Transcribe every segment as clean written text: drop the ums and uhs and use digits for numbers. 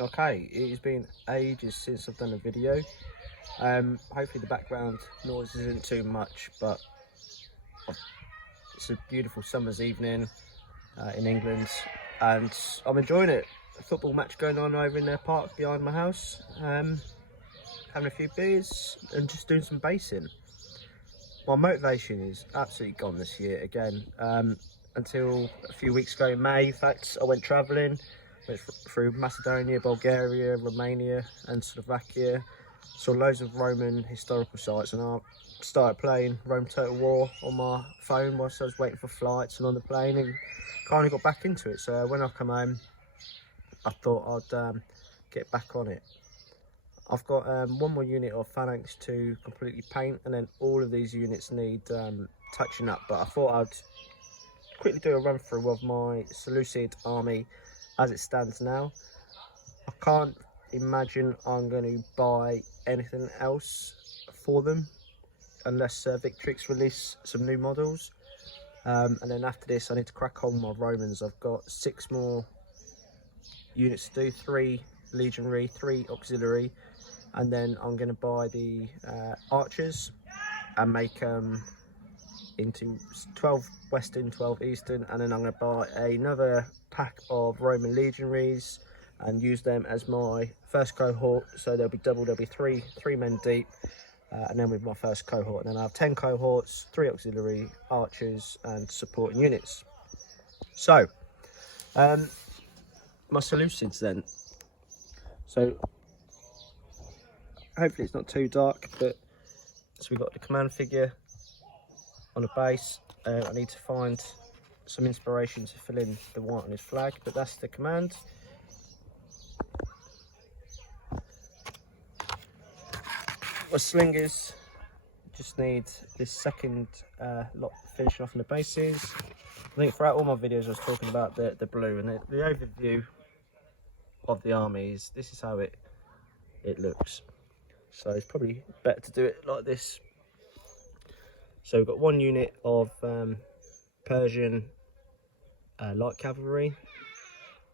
Okay, it has been ages since I've done a video. Hopefully the background noise isn't too much, but it's a beautiful summer's evening in England and I'm enjoying it. A football match going on over in their park behind my house. Having a few beers and just doing some basing. My motivation is absolutely gone this year again. Until a few weeks ago in May, in fact, I went travelling. Went through Macedonia, Bulgaria, Romania and Slovakia. Saw loads of Roman historical sites, and I started playing Rome Total War on my phone whilst I was waiting for flights and on the plane, and kind of got back into it. So when I come home, I thought I'd get back on it. I've got one more unit of phalanx to completely paint, and then all of these units need touching up, but I thought I'd quickly do a run through of my Seleucid Army as it stands now. I can't imagine I'm going to buy anything else for them unless Victrix release some new models, and then after this I need to crack on my Romans. I've got 6 more units to do, 3 legionary, 3 auxiliary, and then I'm going to buy the archers and make into 12 western, 12 eastern, and then I'm going to buy another pack of Roman legionaries and use them as my first cohort. So there'll be double, there'll be three men deep, and then with my first cohort, and then I have 10 cohorts, 3 auxiliary, archers and supporting units. So my Seleucids then. So hopefully it's not too dark, but so we've got the command figure on a base. I need to find some inspiration to fill in the white on his flag, but that's the command. My slingers just need this second lot finishing off in the bases. I think throughout all my videos I was talking about the blue, and the overview of the armies. This is how it looks. So it's probably better to do it like this. So we've got 1 unit of Persian light cavalry.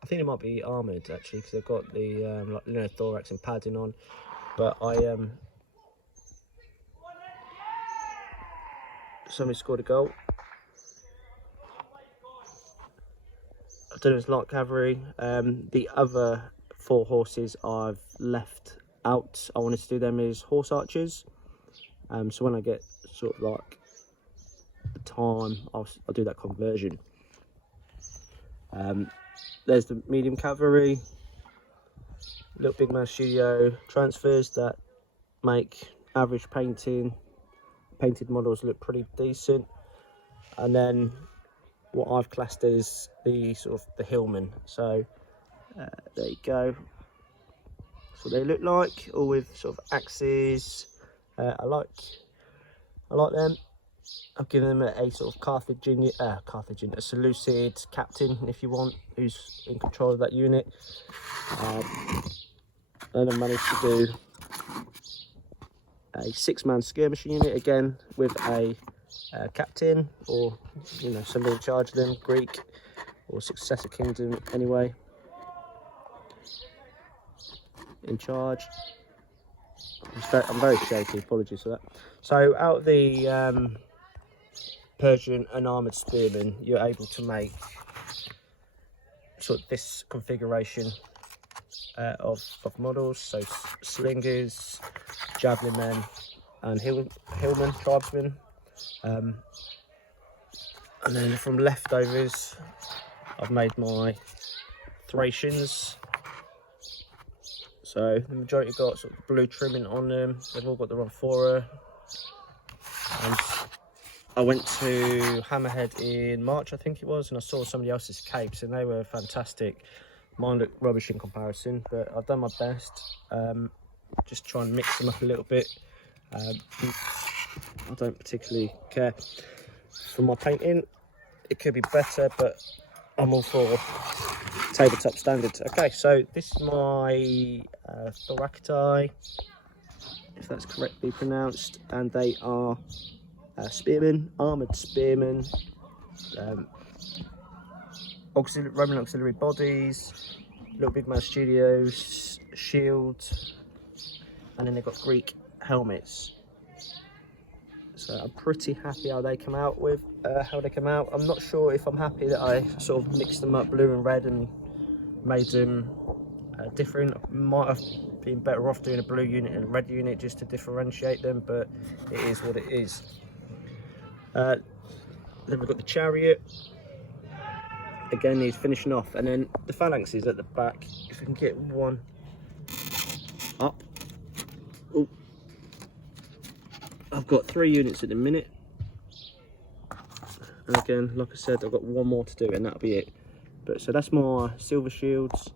I think it might be armoured actually, because they've got the like, thorax and padding on. But somebody scored a goal. I've done as light cavalry. The other 4 horses I've left out. I wanted to do them as horse archers. So when I get sort of like the time, I'll do that conversion. There's the medium cavalry, little big man studio transfers that make average painted models look pretty decent, and then what I've classed as the sort of the hillmen. So there you go. That's what they look like, all with sort of axes. I like them. I've given them a sort of a Seleucid captain, if you want, who's in control of that unit. And I managed to do a 6-man skirmishing unit again with a captain, or somebody in charge of them, Greek or successor kingdom anyway, in charge. I'm very shaky, apologies for that. So out of the Persian and armoured spearmen, you're able to make sort of this configuration of models. So slingers, javelin men and hillmen, tribesmen. And then from leftovers I've made my Thracians. So the majority got sort of blue trimming on them. They've all got the amphora. And I went to Hammerhead in March, I think it was, and I saw somebody else's capes, and they were fantastic. Mine looked rubbish in comparison, but I've done my best. Just try and mix them up a little bit. I don't particularly care for my painting. It could be better, but I'm all for tabletop standards. Okay, so this is my Thoracti, if that's correctly pronounced, and they are spearmen, armoured spearmen, Roman auxiliary bodies, Little Big Man Studios shields, and then they've got Greek helmets. So I'm pretty happy how they come out with I'm not sure if I'm happy that I sort of mixed them up blue and red and made them different. I might have been better off doing a blue unit and a red unit just to differentiate them, but it is what it is. Then we've got the chariot. Again, needs finishing off, and then the phalanxes at the back. If we can get one up. Ooh. I've got 3 units at the minute, and again, like I said, I've got one more to do and that'll be it. But so that's my silver shields.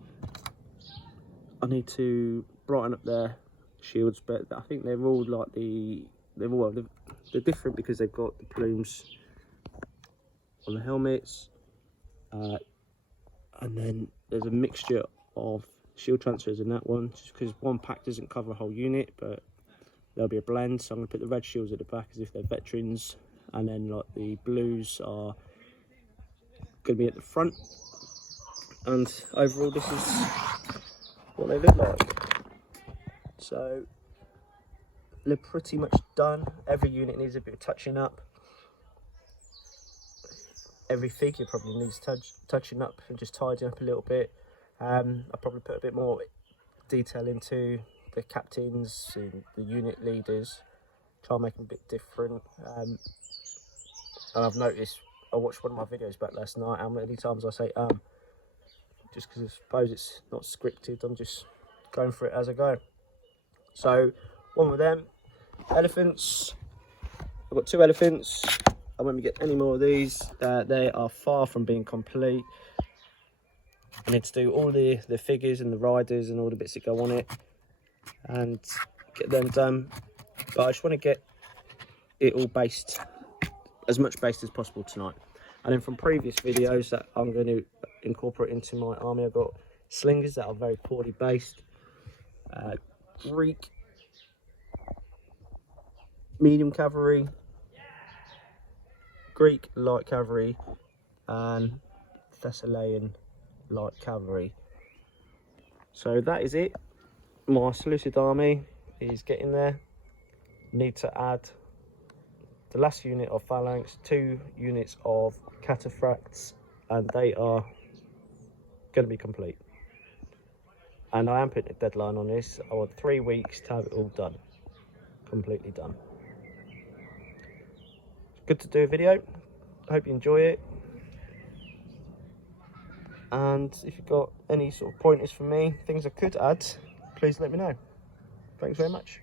I need to brighten up their shields, but I think they're all like they're different because they've got the plumes on the helmets, and then there's a mixture of shield transfers in that one, just because one pack doesn't cover a whole unit, but there'll be a blend. So I'm going to put the red shields at the back as if they're veterans, and then like the blues are going to be at the front. And overall, this is what they look like. So they're pretty much done. Every unit needs a bit of touching up. Every figure probably needs touching up and just tidying up a little bit. I'll probably put a bit more detail into the captains and the unit leaders, try and make them a bit different. And I've noticed, I watched one of my videos back last night, how many times I say just because I suppose it's not scripted, I'm just going for it as I go. So one with them. Elephants, I've got 2 elephants. I won't get any more of these. They are far from being complete. I need to do all the figures and the riders and all the bits that go on it and get them done. But I just want to get it all based, as much based as possible tonight. And then from previous videos that I'm going to incorporate into my army, I've got slingers that are very poorly based, Greek medium cavalry, Greek light cavalry, and Thessalian light cavalry. So that is it. My Seleucid army is getting there. Need to add the last unit of phalanx, 2 units of cataphracts, and they are going to be complete. And I am putting a deadline on this. I want 3 weeks to have it all done, completely done. Good to do a video. I hope you enjoy it. And if you've got any sort of pointers for me, things I could add, please let me know. Thanks very much.